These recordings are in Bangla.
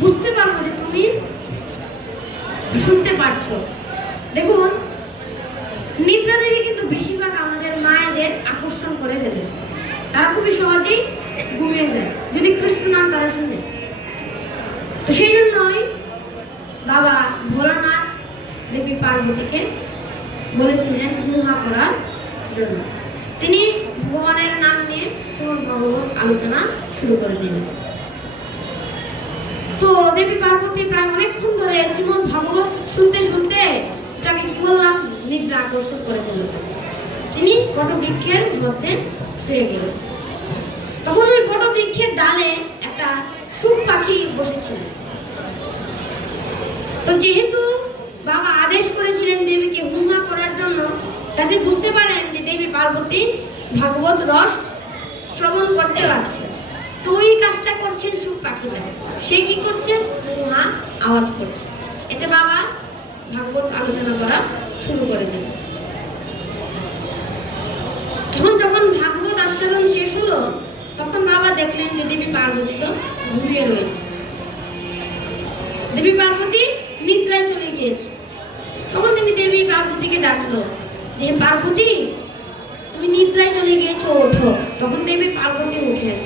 বুঝতে পারব যে তুমি শুনতে পারছ। দেখুন, নিদ্রা দেবী কিন্তু বেশিরভাগ আমাদের মায়েদের আকর্ষণ করে ফেলে। তারা খুবই সহজেই ঘুমিয়ে যায়। যদি কৃষ্ণ নাম তারা শুনে। তো সেই জন্যই বাবা ভোলানাথ দেবী পার্বতীকে বলেছিলেন গুহা করার জন্য। তিনি ভগবানের নাম নিয়ে শ্রীমদ ভগবত আলোচনা শুরু করে দিলেন। তো দেবী পার্বতী প্রায় অনেকক্ষণ ধরে শ্রীমদ ভাগবত শুনতে শুনতে তাকে কি বললাম? নিদ্রা আকর্ষণ করে দিল তিনি বটবৃক্ষের মধ্যে শুয়ে গেলেন। তখন ওই বটবৃক্ষের ডালে একটা সুখ পাখি বসেছিল। তো যেহেতু বাবা আদেশ করেছিলেন দেবীকে হুমলা করার জন্য, তাতে বুঝতে পারেন যে দেবী পার্বতী ভাগবত রস শ্রবণ করতে পারছে তো ওই কাজটা করছেন সুখ পাখিটা। সে কি করছে? মহা আওয়াজ করছে। এতে বাবা ভাগবত আলোচনা করা শুরু করে দিল। তখন যখন ভাগবত আস্বাদন শেষ হলো, তখন বাবা দেখলেন যে দেবী পার্বতী তো ঘুমিয়ে রয়েছে। দেবী পার্বতী নিদ্রায় চলে গিয়েছে। তখন তিনি দেবী পার্বতীকে ডাকলো যে, পার্বতী, তুমি নিদ্রায় চলে গিয়েছো, ওঠো। তখন দেবী পার্বতী উঠেন।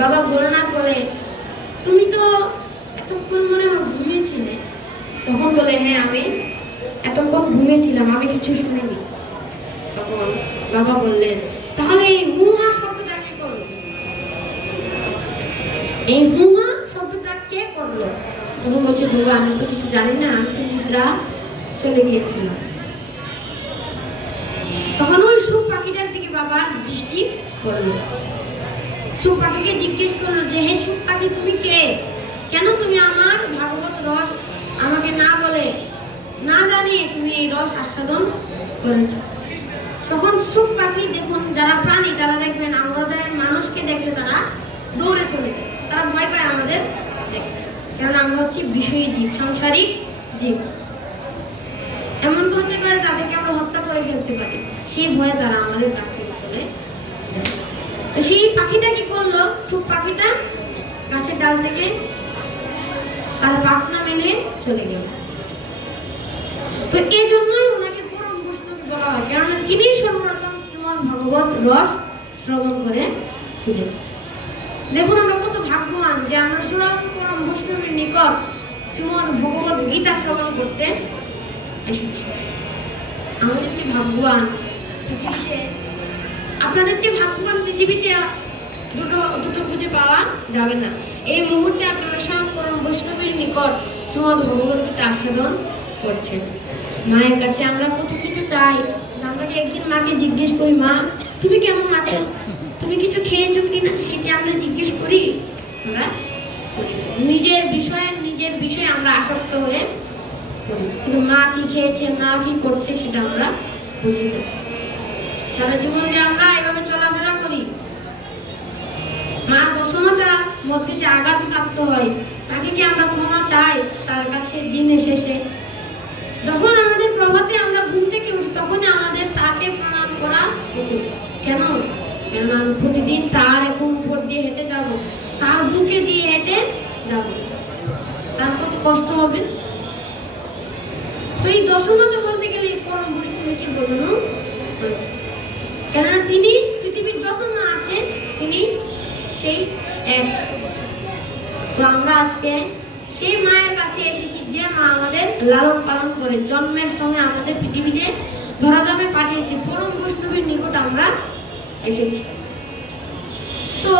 বাবা ভোলানাথ বলে। তুমি তো এতক্ষণ মনে হয় ঘুমিয়েছিলে। তখন বলে হ্যাঁ আমি এতক্ষণ ঘুমিয়েছিলাম, আমি কিছু শুনিনি। তখন বাবা বললেন, তাহলে এই হুহা শব্দটা কে করল? এই হুহা শব্দটা কে করল? তখন বলছে বাবা আমি তো কিছু জানি না, আমি তো নিদ্রা চলে গিয়েছিলাম। তখন ওই সুখ পাখিটার দিকে বাবার দৃষ্টি পড়ল। সুখ পাখিকে জিজ্ঞেস করল যে, হে সুখ পাখি তুমি কে? কেন তুমি আমার ভাগবত রস আমাকে না বলে, না জানিয়ে তুমি এই রস আস্বাদন করেছ? তখন সুখ পাখি দেখুন, যারা প্রাণী, তারা দেখবেন আমাদের মানুষকে দেখলে তারা দৌড়ে চলে যায়। তারা ভয় পায় আমাদের দেখে কারণ আমরা হচ্ছে বিষয়ী জীব, সাংসারিক জীব। এমন হতে পারে তাদেরকে আমরা হত্যা করে ফেলতে পারি। সেই ভয়ে তারা আমাদের কাছ থেকে চলে। সেই পাখিটা কি করল? সুখ পাখিটা গাছের ডাল থেকে তার পাখনা মেলে চলে গেল। তো এই জন্যই ওনাকে পরম বৈষ্ণবী বলা হয়, কেননা তিনি সর্বপ্রথম শ্রীমদ ভগবত রস শ্রবণ করেছিলেন দেখুন আমরা কত ভাগ্যবান যে আমরা সুরম পরম বৈষ্ণবীর নিকট শ্রীমদ ভগবত গীতা শ্রবণ করতে এসেছি। আমাদের যে ভাগ্যবান পৃথিবীতে আপনাদের যে ভাগ্যবান পৃথিবীতে দুটো দুটো খুঁজে পাওয়া যাবে না। এই মুহূর্তে আপনারা পরম বৈষ্ণবীর নিকট শ্রীমদ গীতা আস্বাদন করছেন। মায়ের কাছে আমরা কত কিছু চাই। আমরা কি একদিন মাকে জিজ্ঞেস করি, মা, তুমি কেমন আছো? তুমি কিছু খেয়েছো কিনা? সেটি আমরা জিজ্ঞেস করি। আমরা নিজের বিষয়ে নিজের বিষয়ে আমরা আসক্ত হয়ে কিন্তু মা কি খেয়েছে, মা কি করছে, সেটা আমরা বুঝি না। সারা জীবন যে আমরা এভাবে চলাফেরা করি, মা দশমতার মধ্যে যে আঘাত প্রাপ্ত হয়, তাকে কি আমরা ক্ষমা চাই? তার কাছে দিনের শেষে। যখন আমাদের প্রভাতে আমরা ঘুম থেকে উঠি, তখনই আমাদের তাকে প্রণাম করা উচিত। কেন? কেন আমি প্রতিদিন তার এখন উপর দিয়ে হেঁটে যাব, তার বুকে দিয়ে হেঁটে যাব। তার কত কষ্ট হবে? তো এই দশমতা বলতে গেলে এই পরম বৈষ্ণবীকে বোঝানো হয়েছে কেননা তিনি পৃথিবীর যত মা আছেন তিনি সেই এক তো আমরা আজকে সেই মায়ের কাছে এসেছি যে মা আমাদের লালন পালন করে জন্মের সময় আমাদের পৃথিবীতে ধরাধামে পাঠিয়েছে, পরম বৈষ্ণবীর নিকট আমরা এসেছি। তো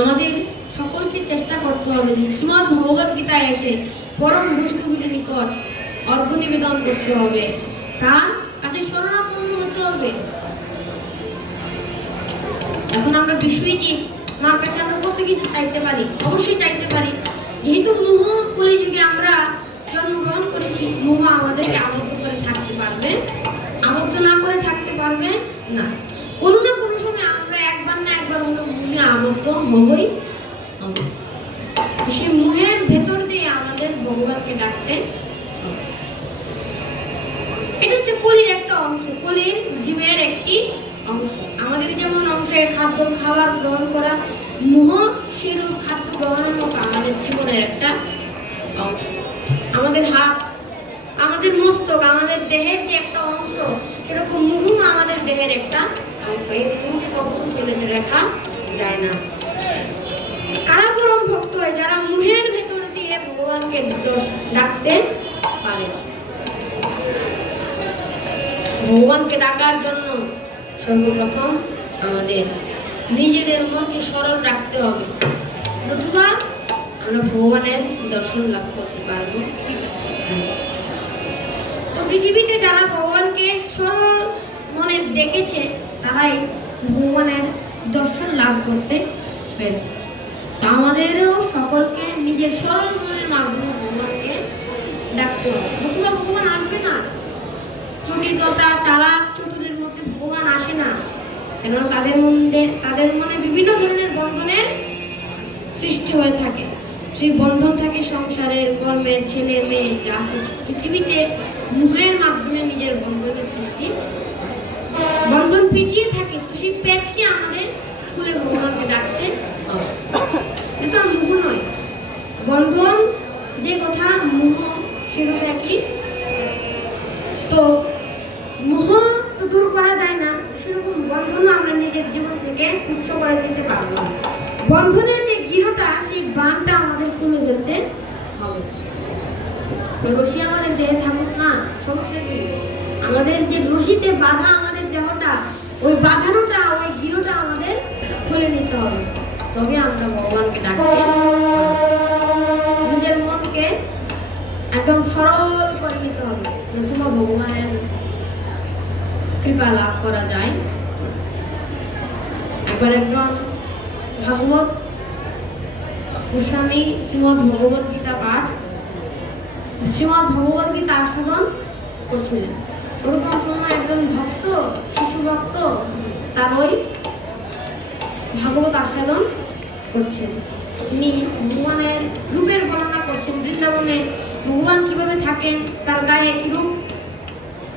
আমাদের সকলকে চেষ্টা করতে হবে যে শ্রীমদ ভগবত গীতায় এসে পরম বৈষ্ণবীর নিকট অর্ঘ নিবেদন করতে হবে। তার কাছে শরণাপন্ন হতে হবে। এখন আমরা বিষয়ী জীব মার কাছে আমরা কত কিছু চাইতে পারি, অবশ্যই চাইতে পারি। যেহেতু মোহ কলিযুগে আমরা জন্মগ্রহণ করেছি মোহ আমাদেরকে আবদ্ধ করে থাকতে পারবে? আবদ্ধ না করে থাকতে পারবে? না। কোনো না কোনো সময় আমরা একবার না একবার হলো মোহে আবদ্ধ হবই সেই মোহের ভেতর দিয়ে আমাদের ভগবানকে ডাকতে এটা হচ্ছে কলির একটা অংশ। কলির জীবের একটি অংশ। আমাদের যেমন অংশের খাদ্য খাবার গ্রহণ করা, মোহ সেরূপ খাদ্য গ্রহণের মতো আমাদের আমাদের একটা অংশ। আমাদের হাত আমাদের মস্তক, আমাদের দেহের যে একটা অংশ, সেরকম মুহু আমাদের দেহের একটা অংশ। এই মুহূকে কখনো ফেলে রেখা যায় না। কারা পরম ভক্ত হয় যারা মুহের ভেতর দিয়ে ভগবানকে ডাকতে পারে। ভগবানকে ডাকার জন্য সর্বপ্রথম আমাদের নিজেদের মনকে সরল রাখতে হবে। নতুবা আমরা ভগবানের দর্শন লাভ করতে পারব। পৃথিবীতে যারা ভগবানকে সরল মনে ডেকেছে, তারাই ভগবানের দর্শন লাভ করতে পেরেছে। তো আমাদেরও সকলকে নিজের সরল মনের মাধ্যমে ভগবানকে ডাকতে হবে। নতুবা ভগবান আসবে না। জটিলতা চালাক চতুরের মধ্যে ভগবান আসে না। কেননা তাদের মধ্যে, তাদের মনে বিভিন্ন ধরনের বন্ধনের সৃষ্টি হয়ে থাকে। সেই বন্ধন থাকে সংসারের, কর্মের, ছেলে, মেয়ে, যা পৃথিবীতে মুহের মাধ্যমে নিজের বন্ধনের সৃষ্টি। বন্ধন পিছিয়ে থাকে, তো সেই পেঁচকে আমাদের খুলে ভগবানকে ডাকতে হবে। এটা মুহ নয়। বন্ধন, যে কথা মুহ সেরকম একই। তো মোহ তো দূর করা যায় না, সেরকম বন্ধনও আমরা নিজের জীবন থেকে তুচ্ছ করে দিতে পারব না। বন্ধনের যে গিরোটা সেই বানটা আমাদের খুলে ফেলতে হবে। রশি আমাদের দেহে থাকুক না, সমস্যা কি? আমাদের যে রশিতে বাধা আমাদের দেহটা, ওই বাঁধানোটা, ওই গিরোটা আমাদের খুলে নিতে হবে। তবে আমরা ভগবানকে ডাকতে নিজের মনকে একদম সরল করে নিতে হবে। নতুবা ভগবানের কৃপা লাভ করা যায়। একবার একজন ভাগবত গোস্বামী শ্রীমদ ভগবত গীতা পাঠ শ্রীমদ ভগবত গীতা আস্বাদন করছিলেন। ওরকম সময় একজন ভক্ত, শিশু ভক্ত, তার ওই ভাগবত আস্বাদন করছেন। তিনি ভগবানের রূপের বর্ণনা করছেন। বৃন্দাবনে ভগবান কীভাবে থাকেন, তার গায়ে কি রূপ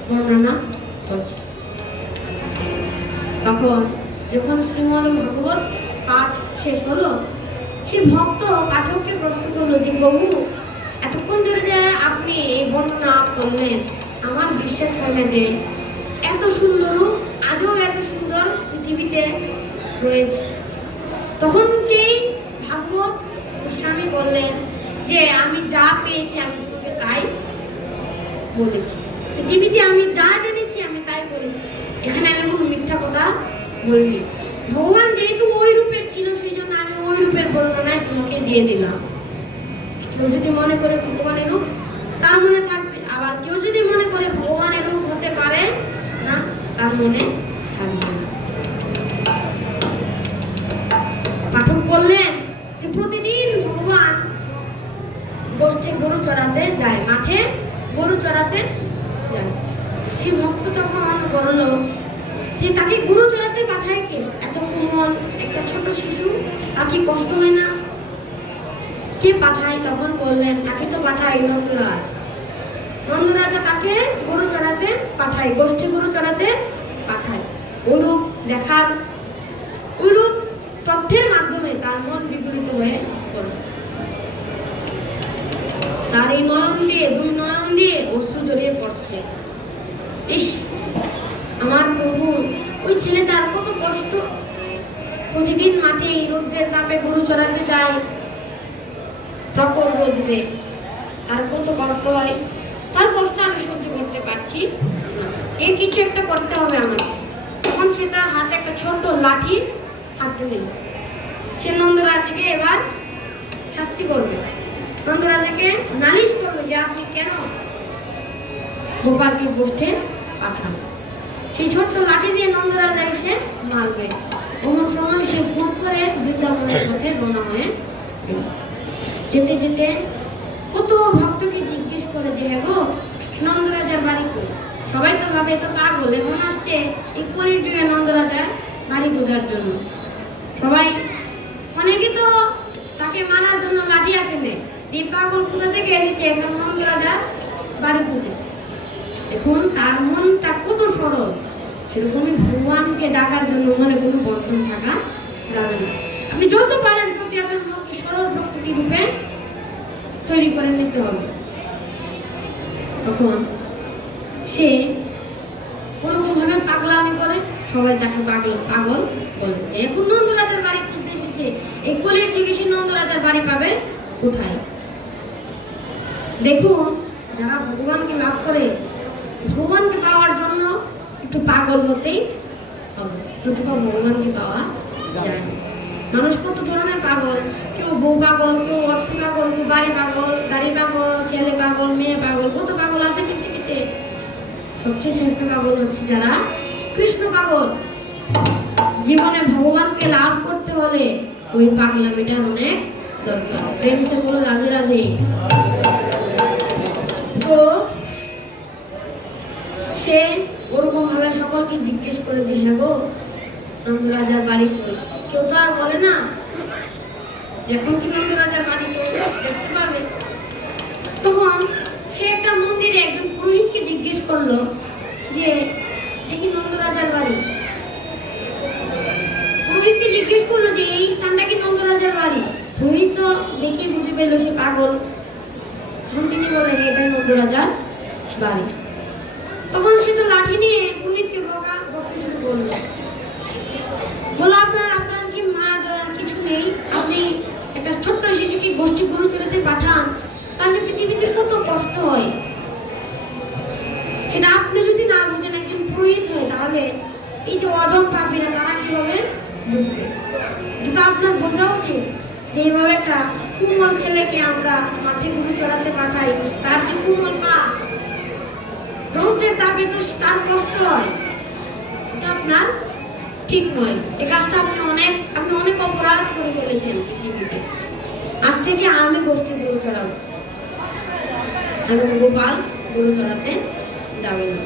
বর্ণনা করছেন। তখন যখন শ্রীমদ ভাগবত পাঠ শেষ হলো, সে ভক্ত পাঠককে প্রশ্ন করল যে, প্রভু এতক্ষণ ধরে যে আপনি এই বর্ণনা করলেন, আমার বিশ্বাস হয় না যে এত সুন্দর আজও এত সুন্দর পৃথিবীতে রয়েছে। তখন যেই ভাগবত গোস্বামী বললেন যে, আমি যা পেয়েছি আমি তোমাকে তাই বলেছি। পৃথিবীতে আমি যা জেনেছি আমি তাই বলেছি। এখানে আমি কোনো মিথ্যা কথা বলিনি। ভগবান যেহেতু ওই রূপের ছিল, সেই জন্য আমি ওই রূপের বর্ণনায় তোমাকে দিয়ে দিলাম। কেউ যদি মনে করে ভগবানের রূপ, তার মনে থাকবে। আবার কেউ যদি মনে করে ভগবানের রূপ হতে পারে, না, তার মনে থাকবে পাঠক বললেন যে, প্রতিদিন ভগবান গোষ্ঠে গরু চড়াতে যায়, মাঠে গরু চড়াতে যায়। সে ভক্ত তখন বলল যে, তাকে গরু চড়াতে পাঠায় কে? এত কোমল একটা ছোট শিশু, তার কি কষ্ট হয় না? কে পাঠায় তখন বললেন, তাকে তো পাঠায় নন্দরাজ। নন্দরাজা তাকে গরু চড়াতে পাঠায়, গোষ্ঠী গরু চড়াতে পাঠায়। ওরূপ দেখার ওইরূপ তথ্যের মাধ্যমে তার মন বিগলিত হয়ে পড়ল। তার এই নয়ন দিয়ে, দুই নয়ন দিয়ে অশ্রু জড়িয়ে পড়ছে। ইস, আমার প্রভুর ওই ছেলেটার কত কষ্ট। প্রতিদিন মাঠে এই রৌদ্রের তাপে গরু চড়াতে যায়। প্রকর রোদ্রে তার কত কষ্ট হয়, তার কষ্ট আমি সহ্য করতে পারছি। এর কিছু একটা করতে হবে আমাকে। তখন সে তার হাতে একটা ছোট লাঠি হাতে নিল। সে নন্দরাজকে এবার শাস্তি করবে। নন্দরাজাকে নালিশ করবে যে আপনি কেন গোপালকে গোষ্ঠে পাঠান। সেই ছোট্ট লাঠি দিয়ে নন্দরাজা এসে মারবে। এমন সময় সে ফুট করে বৃন্দাবনের পথে রওনা হয়ে গেল। যেতে যেতে কত ভক্তকে জিজ্ঞেস করে যে "হ্যাঁ গো, নন্দরাজার বাড়ি কই? সবাই তো ভাবে তো পাগল, এখন আসছে এই কলির যুগে নন্দরাজার বাড়ি বোঝার জন্য। সবাই অনেকে তো তাকে মানার জন্য লাঠি হাতে নেয়। এই পাগল কোথা থেকে এসেছে? এখন নন্দরাজার বাড়ি খুঁজে দেখুন, তার মনটা কত সরল। সেরকমই ভগবানকে ডাকার জন্য মনে কোনো বন্ধন থাকা যাবে না। আপনি যত পারেন তত আপনার সরল প্রকৃতি রূপে তৈরি করে নিতে হবে। তখন সে ওরকম ভাবে পাগলামি করে, সবাই তাকে পাগল পাগল বলে যে এখন নন্দরাজার বাড়ি খুঁজতে এসেছে। এই কলির যুগে সে নন্দরাজার বাড়ি পাবে কোথায়? দেখুন, যারা ভগবানকে লাভ করে, ভগবানকে পাওয়ার জন্য একটু পাগল হতেই হবে। নতুবা ভগবানকে পাওয়া যায় না। মানুষ কত ধরনের পাগল? কেউ বউ পাগল, কেউ অর্থ পাগল, কেউ বাড়ি পাগল, গাড়ি পাগল, ছেলে পাগল, মেয়ে পাগল, কত পাগল আছে পৃথিবীতে? সবচেয়ে শ্রেষ্ঠ পাগল হচ্ছে যারা কৃষ্ণ পাগল। জীবনে ভগবানকে লাভ করতে হলে ওই পাগলামিটার অনেক দরকার। প্রেম সে বলো, রাধে রাধে। তো সে ওরকম ভাবে সকলকে জিজ্ঞেস করে যে হ্যাঁ গো, নন্দরাজার বাড়ি আর বলে না। যখন কি নন্দরাজার বাড়ি দেখতে পাবে তখন সে একটা মন্দিরে একজন পুরোহিতকে জিজ্ঞেস করল যে এটা কি নন্দরাজার বাড়ি? পুরোহিতকে জিজ্ঞেস করল যে এই স্থানটা কি নন্দরাজার বাড়ি? পুরোহিত তো দেখে বুঝে পেল সে পাগল। তখন বলে "হ্যাঁ, এটাই নন্দরাজার বাড়ি। তখন সে তো লাঠি নিয়ে পুরোহিতকে বকা বকতে শুরু করল। বলো আপনার আপনার কি মা দয়ার কিছু নেই? আপনি একটা ছোট্ট শিশুকে গোষ্ঠী গরু চড়াতে পাঠান, তাহলে পৃথিবীতে কত কষ্ট হয়। সেটা আপনি যদি না বুঝেন, একজন পুরোহিত হয়, তাহলে এই যে অধম তারা কীভাবে বুঝবে? এটা আপনার বোঝা উচিত যে এইভাবে একটা কুমল ছেলেকে আমরা মাঠে গরু চড়াতে পাঠাই, তার যে কুমল পা, রৌদ্রের তাপে তো তার কষ্ট হয়। এটা আপনার ঠিক নয়। এ কাজটা আপনি অনেক আপনি অনেক অপরাধ করে ফেলেছেন পৃথিবীতে। আজ থেকে আমি গোষ্ঠী গরু চড়াবো। এবং গোপাল গরু চড়াতে যাবে না।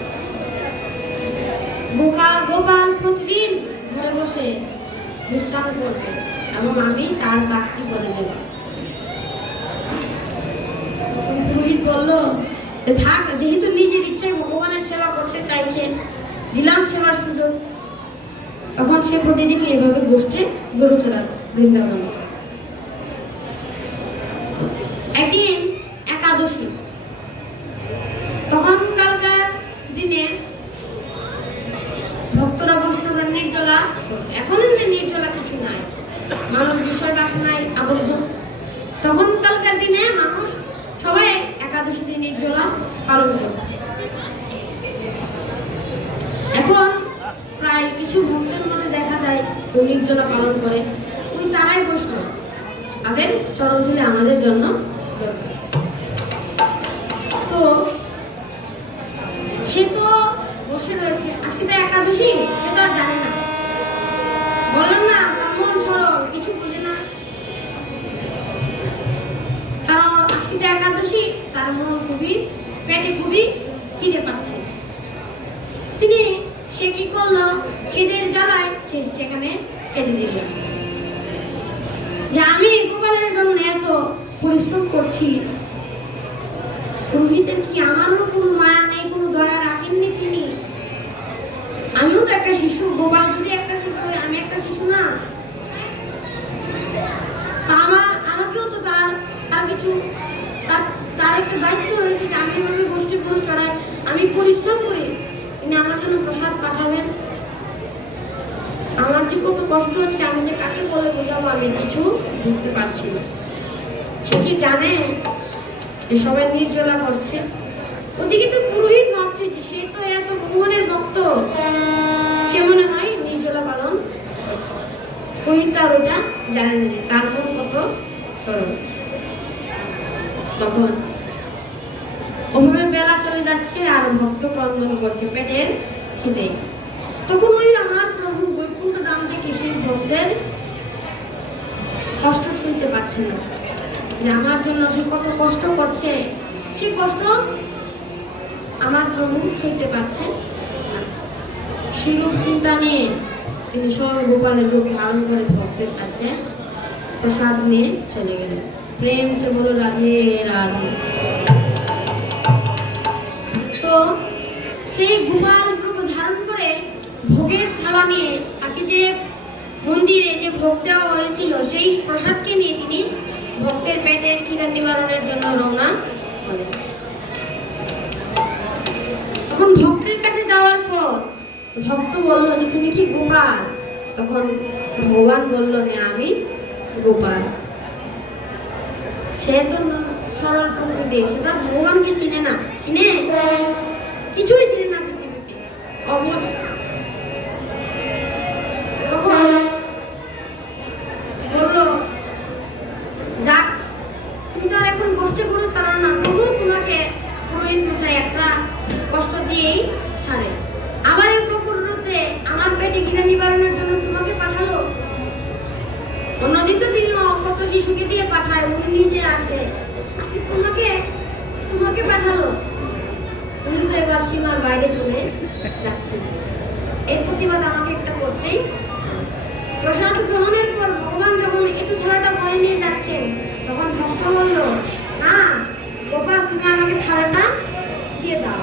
গোকা গোপাল প্রতিদিন ঘরে বসে বিশ্রাম করবে। এবং আমি তার কাজটি করে দেব পুরোহিত বলল থাক, যেহেতু নিজের ইচ্ছায় ভগবানের সেবা করতে চাইছে, দিলাম সেবার সুযোগ। তখন সে প্রতিদিন এইভাবে গোষ্ঠীর গরু চড়াত বৃন্দাবন। একদিন একাদশী তখন কালকার দিনে ভক্তরা বৈষ্ণবরা নির্জলা এখন নির্জলা কিছু নাই মানুষ বিষয় বাসনায় আবদ্ধ তখন কালকার দিনে মানুষ সবাই একাদশী দিন নির্জলা পালন করত এখন প্রায় কিছু ভক্তের মধ্যে দেখা ওই পালন করে, ওই তারাই বৈষ্ণব তাদের চরণ তুলে আমাদের জন্য তো সে তো বসে রয়েছে। আজকে তো একাদশী, সে তো আর জানে না। বললাম না, তার মন সরল, কিছু বুঝে না। তার, আজকে তো একাদশী, তার মন খুবই, পেটে খুবই যে আমি গোপালের জন্য এত পরিশ্রম করছি, পুরোহিতের কি আমারও কোনো মায়া নেই, কোনো দয়া রাখেননি তিনি? আমিও তো একটা শিশু, গোপাল যদি একটা শিশু আমি একটা শিশু না? আমার, আমাকেও তো তার তার কিছু, তার তার একটা দায়িত্ব রয়েছে যে আমি এভাবে গোষ্ঠী গরু চড়াই, আমি পরিশ্রম করি। তিনি আমার জন্য প্রসাদ পাঠাবেন। আমার যে কত কষ্ট হচ্ছে, আমি যে কাকে বলে বোঝাবো আমি কিছু বুঝতে পারছি না। সে কি জানে? যে সবাই নির্জলা করছে। ওদিকে তো পুরোহিত ভাবছে যে সে তো এত ভগবানের ভক্ত। সে মনে হয় নির্জলা পালন পুরোহিত আর ওটা জানে না যে তার মন কত সরল। তখন ওভাবে বেলা চলে যাচ্ছে আর ভক্ত ক্রন্দন করছে, পেটের খিদে। তখন ওই আমার সেই ভক্তের কষ্ট শুনতে পারছে না। যে আমার জন্য সে কত কষ্ট করছে সেই কষ্ট আমার প্রভু সইতে পারছে না। সেই রূপ চিন্তা নিয়ে তিনি স্বয়ং গোপালের রূপ ধারণ করে ভক্তের কাছে প্রসাদ নিয়ে চলে গেলেন। প্রেম সে বলো রাধে রাধে। তো সেই গোপাল রূপ ধারণ করে ভোগের থালা নিয়ে তাকে যে মন্দিরে যে ভোগ দেওয়া হয়েছিল, সেই প্রসাদকে নিয়ে তিনি ভক্তের পেটের খিদা নিবারণের জন্য রওনা হলেন। তখন ভক্তের কাছে যাওয়ার পর ভক্ত বলল যে, তুমি কি গোপাল? তখন ভগবান বলল হ্যাঁ আমি গোপাল। সে তো সরল প্রকৃতি, সে তো ভগবানকে চিনে না। চিনে? কিছুই চিনে না পৃথিবীতে। অবুঝ তখন বলল যাক তুমি তো আর এখন গোষ্ঠী গুরু ছাড়ো না তবু তোমাকে পুরোহিত মশাই একটা কষ্ট দিয়েই ছাড়ে আবার এই প্রকুরতে আমার পেটে গিরা নিবারণের জন্য তোমাকে পাঠালো অন্যদিকে তিনি কত শিশুকে দিয়ে পাঠায় উনি নিজে আসে আজকে তোমাকে তোমাকে পাঠালো উনি তো এবার সীমার বাইরে চলে যাচ্ছেন এর প্রতিবাদ আমাকে একটা করতেই প্রসাদ গ্রহণের পর ভগবান যখন একটু থালাটা বয়ে নিয়ে যাচ্ছেন তখন ভক্ত বলল না গোপাল তুমি আমাকে থালাটা দিয়ে দাও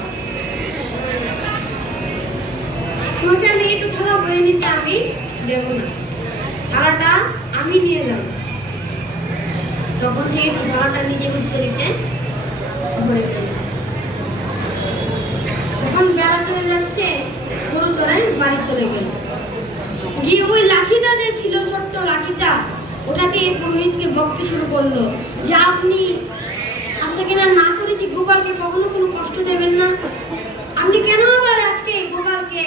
তোমাকে আমি একটু থালা বয়ে নিতে আমি দেব না। থালাটা আমি নিয়ে যাব। তখন সেই থালাটা নিজে করতে ভরে ফেলল তখন বেলা চলে যাচ্ছে গরু চড়াই বাড়ি চলে গেল গিয়ে ওই লাঠিটা যে ছিল ছোট্ট লাঠিটা ওটা দিয়ে পুরোহিতকে বকতে শুরু করল যে আপনি আপনাকে না না করেছি গোপালকে কখনো কোনো কষ্ট দেবেন না আপনি কেন আবার আজকে গোপালকে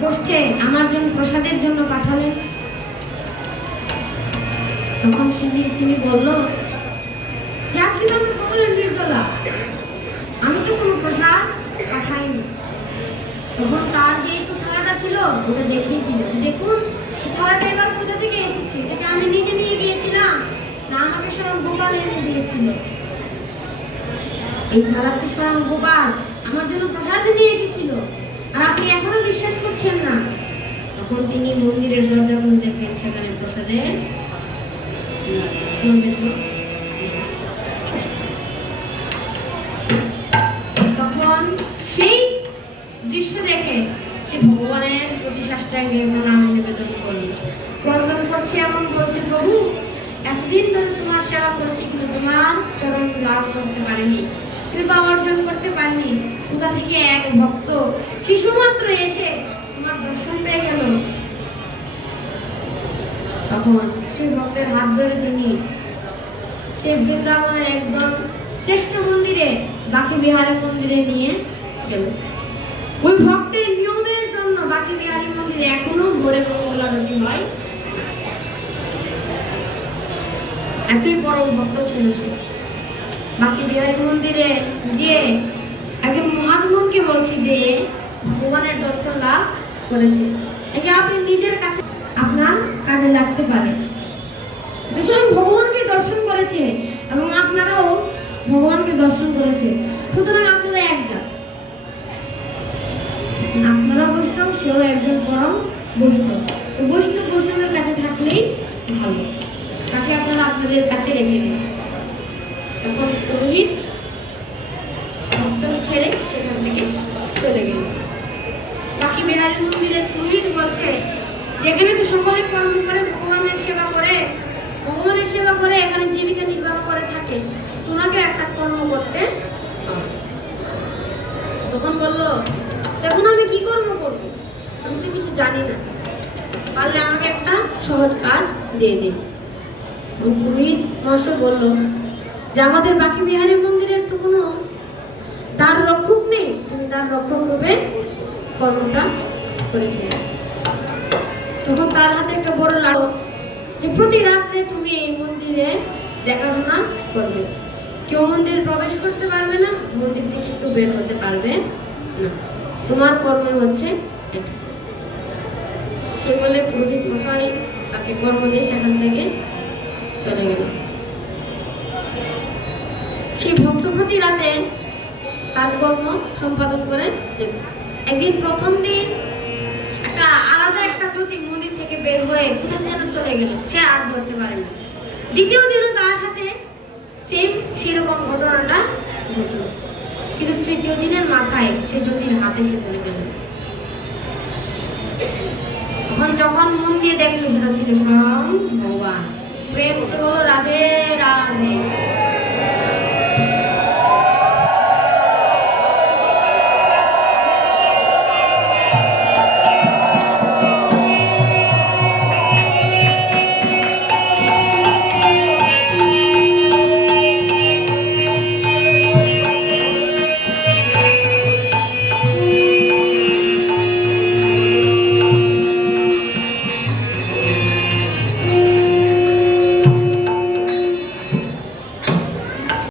বসছে আমার জন্য প্রসাদের জন্য পাঠালেন তখন তিনি তিনি বলল, যে আজকে তো আমরা সকলের নির্জলা আমি তো কোনো প্রসাদ পাঠাইনি। তখন তার যে একটু থালাটা ছিল, ওটা দেখিয়ে দিল যে দেখুন, এই থালাটা এবার কোথা থেকে এসেছে? এটাকে আমি নিজে নিয়ে গিয়েছিলাম। না আমাকে স্বয়ং গোপাল এনে দিয়েছিল। এই থালাতে স্বয়ং গোপাল আমার জন্য প্রসাদ নিয়ে এসেছিল, আর আপনি এখনও বিশ্বাস করছেন না? তখন তিনি মন্দিরের দরজা খুলে দেখেন সেখানে প্রসাদের তখন সেই দৃশ্য দেখে সে ভগবানের প্রতি নিবেদন করল। ক্রন্দন করছে এমন বলছে, প্রভু, এতদিন ধরে তোমার সেবা করছি, কিন্তু তোমার চরণ লাভ করতে পারিনি। কৃপা অর্জন করতে পারিনি। কোথা থেকে এক ভক্ত শিশুমাত্র এসে তোমার দর্শন পেয়ে গেল? তখন সেই ভক্তের হাত ধরে তিনি সে বৃন্দাবনের একজন শ্রেষ্ঠ মন্দিরে, বাকি বিহারী মন্দিরে নিয়ে গেল। ওই ভক্তের নিয়মের জন্য বাকি বিহারী মন্দিরে এখনও ভোরে মঙ্গলারতি হয়। এতই পরম ভক্ত ছিল সে। বাকি বিহারী মন্দিরে গিয়ে একজন মহাত্মনকে বলছি যে ভগবানের দর্শন লাভ করেছে। একে আপনি নিজের কাছে আপনার কাজে লাগতে পারে। স্বয়ং ভগবানকে দর্শন করেছে এবং আপনারাও ভগবানকে দর্শন করেছে, সুতরাং আপনারা একটা আপনারা বৈষ্ণব, সেও একজন পরম বৈষ্ণব। তো বৈষ্ণব বৈষ্ণবের কাছে থাকলেই ভালো। তাকে আপনারা আপনাদের কাছে রেখে দিন। তখন পুরোহিত ভক্তকে ছেড়ে সেখান থেকে চলে গেল। বাকি বিহারী মন্দিরের পুরোহিত বলছে, যেখানে তো সকলে কর্ম করে, ভগবানের সেবা করে ভগবানের সেবা করে এখানে জীবিকা নির্বাহ করে থাকে। তোমাকে একটা কর্ম করতে। তখন বলল তখন আমি কি কর্ম করব? আমি তো কিছু জানি না। পারলে আমাকে একটা সহজ কাজ দিয়ে দিন। পুরোহিত মহাশয় বলল, যে আমাদের বাকি বিহারী মন্দিরের তো কোনো দ্বার রক্ষক নেই। তুমি দ্বার রক্ষক রূপে কর্মটা করেছিলে। তখন তার হাতে একটা বড় লাড়ু যে প্রতি রাত্রে তুমি এই মন্দিরে দেখাশোনা করবে। কেউ মন্দির প্রবেশ করতে পারবে না, মন্দির থেকে কেউ বের হতে পারবে না। তোমার কর্ম হচ্ছে সে বলে পুরোহিত মশাই তাকে কর্ম দিয়ে সেখান থেকে চলে গেল। সেই ভক্ত প্রতি রাতে তার কর্ম সম্পাদন করে যেত। একদিন প্রথম দিন একটা আলাদা একটা জ্যোতি বের হয়ে কোথা যেন চলে গেল, সে আর ধরতে পারে না দ্বিতীয় দিনও তার সাথে সেম সেরকম ঘটনাটা ঘটলো। কিন্তু তৃতীয় দিনের মাথায় সে জ্যোতির হাতে সে চলে গেল তখন যখন মন দিয়ে দেখল সেটা ছিল স্বয়ং ভগবান। প্রেম সে বলো রাধে রাধে।